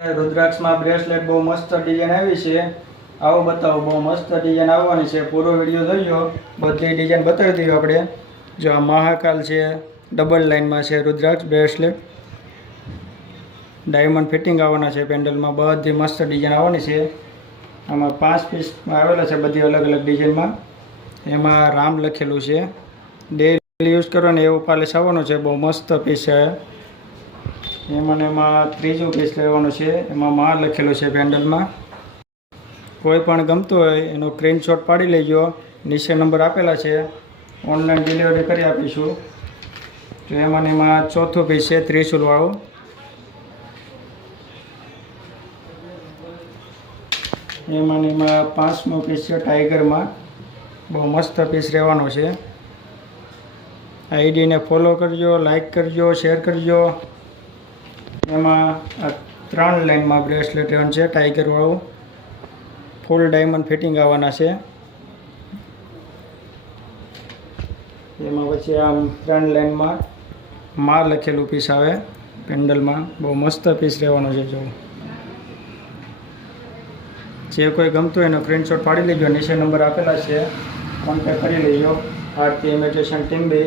रुद्राक्ष में ब्रेसलेट बहुत मस्त डिजाइन आई है। आओ बताओ बहुत मस्त डिजाइन आवानी है। पूरो विडियो जोईओ, बधी डिजाइन बतावी दीए आपणे। जो आ महाकाल है, डबल लाइन में है रुद्राक्ष ब्रेसलेट, डायमंड फिटिंग आवाना है। पेंडल में बधी मस्त डिजाइन आवानी है। आम 5 पीस आवेला है, बधी अलग अलग डिजाइन में। एमां राम लखेलू है। डेली यूज करो ने एवो पॉलिश आववानो है। बहुत मस्त पीस है। एमां त्रीजो पीस लेवानो है। एमां मां लखेलो है पेंडल में। कोईपण गमतुं होय एनो स्क्रीनशॉट पाड़ी लेजो। नीचे नंबर आपेला है, ऑनलाइन डिलिवरी करी आपीशुं। तो एमां चौथो पीस है त्रिशूल वाळो। एमां 5मो पीस है टाइगर में। बहुत मस्त पीस रहेवानो है। आईडी ने फॉलो करजो, लाइक करजो, शेर करजो। एमां 3 लाइन में ब्रेसलेट रहेवानुं छे टाइगर वाळो। फूल डायमंड फिटिंग आवाना है। एमां पछी आम 3 लाइन में मां लखेलू पीस आवे पेंडल में। बहुत मस्त पीस रहेवानो है। जो जे कोई गमतुं एनो स्क्रीनशॉट पाड़ी लेजो। नीचे नंबर आपेला है, कॉन्टेक्ट करी लेजो। आरती इमिटेशन टीम बी।